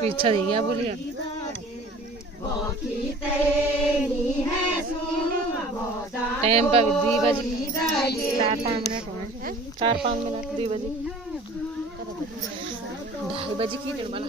पीछा दे गया बोलिए टाइम पर 2 बजे 4-5 मिनट हो 4-5 मिनट 2 बजे 2 बजे की निर्मला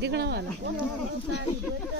दिखना वाला